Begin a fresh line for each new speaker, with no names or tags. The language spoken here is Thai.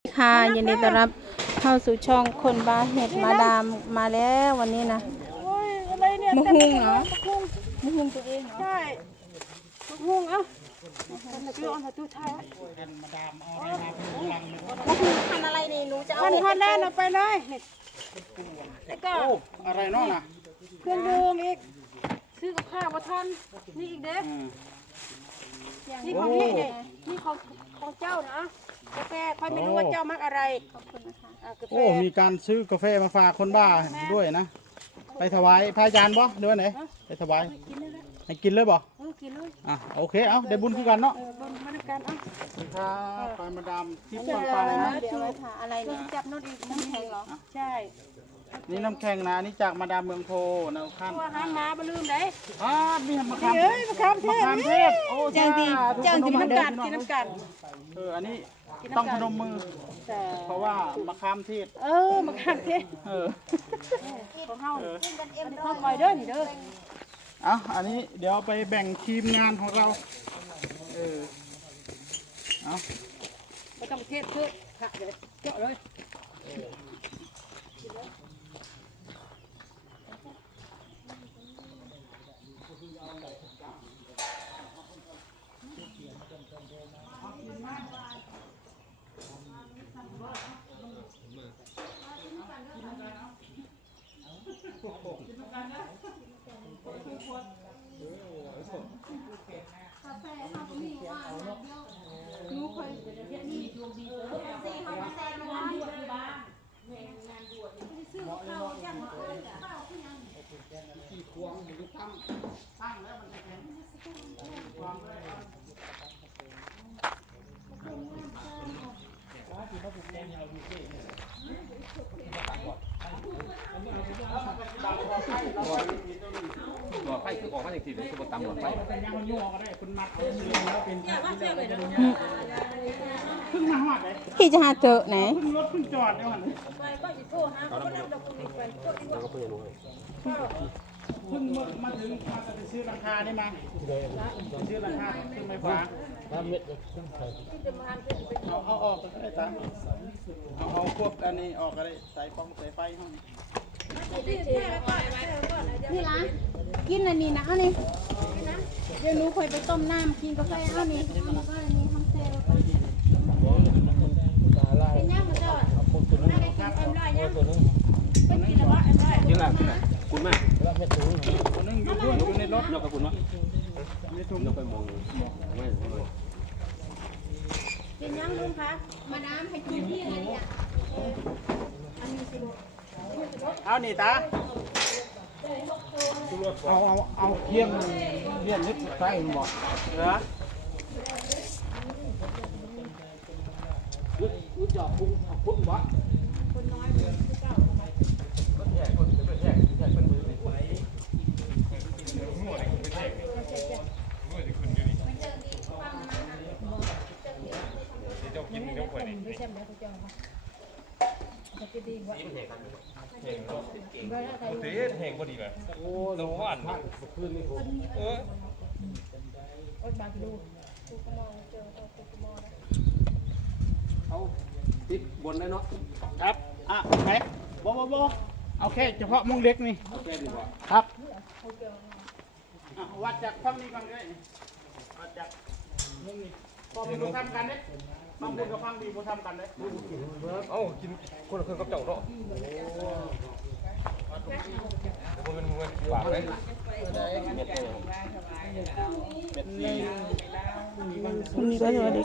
ค่ะยินดีต้อนรับเข้าสู่ช่องคนบาเห็ดมาดามมาแล้ววันนี้นะ
โอ้ยอะไรเนี่ย
มะฮุ่งเหรอ
มะฮุ่ง
มะฮุ่งตัวเองเหรอ
ใช่มะฮุ่งเอ้าทำตัวอันตัวไทย
มะฮุ่งพันอะไรนี่หนูจะเอา
พัน
เห็ด
พันแน่นเอาไปเลยนี่แล้วก็
โอ้อะไรเนาะนะ
เครื่องดื่มอีกซื้อกับข้าวมาทันนี่อีกเด้ นี่ของพี่เนี่ยนี่ของเจ้านะกาแฟค่อยไม่รู้ว่าเจ้ามักอะไร
ขอบคุณนะคะ
กาแฟ
โอ้มีการซื้อกาแฟมาฝากคนบ้าด้วยนะ ไปถวายพระอาจารย์บ่หรือว่าไหนไปถวาย
กินเลยนะ
ให้กินเลยบ่
กินเลย
อ่ะโอเคเอาได้บุญคือกันเนาะ
บนมาด้วยกันอ่ะ
ครับไปมาดามทิพย์
เดี๋
ปั
ยว
งๆนะ
เดี๋ยวเอาไว้ค่ะอะไร
เรา
เนี่ย
จับโน่นอีกน้ำแข็งเหรอใช่
นี่น้ำแข็งนะอันนี่จากมาดามเมืองโพนะขั้น
ตัวห้ามมาบ่ลืมเลย
มีมะขาม
เอ้ยมะขามเท
มะ
ศ
ขามเทศโอ้
เจ้าดีเจ้าดี
กิน
มา
น้ำ
เดิ
กัน
น
กินน้ำกัน
อันนี้ต้องพนมมือ
แต่
เพราะว่ามะขามเทศ
มะขามเทศ
เออ
ของเฮาของคอยเด้อนี่เด้อ
เอาอันนี้เดี๋ยวไปแบ่งทีมงานของเราเอา
ไม่ต้องเทศเพิ่มค่ะเดี๋ยวเจาะเลย
หลอดไฟคือออกมาอย่างที่เลยคือตามหลอดไฟ
เป็นยังมันยั่วก็ได้คุณมัดเป็นแล้วเป็นเพิ่งมาหอดเลย
พี่จะหาเจอไหน
เพิ่งรถเพิ่งจอดเดี๋ยวก่อน
แล้วก็เพิ่งจะรู้เลย
เพิ่งมาถึงมาจะไปซื้อราคานี่มาซื้อราคาเครื่องไฟฟ้าเอาออกก็ได้ตามเอาพวกอันนี้ออกก็ได้สายฟองสายไฟห้อง
นี่ละกินอันนี้นะเอานี่เดี๋ยวหนูคอยไปต้มน้ำกินกาแฟเอานี่เอานี่ก็อันนี้ทำเซลล์ไปเป็นยังมาจอดน่าจะกินเอ็มร้อยยังไปกินแล้ววะเอ็มร้อย
ยิงหลังคุณแม่
คนนึงอยู่ด้วยอยู่ในรถ
ยกกับคุณวะ
ในถุง
ยกไปมองไม่
กินยังลุงคะ
มาน้ำให้กินที่อะไรเนี่ย
เอานี่ตาเอาเคียงเลี้ยนนิดใส่หมดเหรอ
เสียแห่งพอดีเลยโอ้เราว่านคืนนี้เออเอาติดบนได้เนาะ
ครับไหนบ่เอาแค่เฉพาะมุ้งเล็กนี่
แค่ดีกว่า
ครับวัดจากฝั่งนี้ก่อนเลยวัดจากมุ้งนี่พอมันทำกันเด้บางคนกับฟังดีบ่ทำกันเด้
เอ้ากินคนละเครื่องกับเจ้าเนาะคนเป็นมือฝากเลยเม็ด
เป็นนี่
คุณก็สวัสดี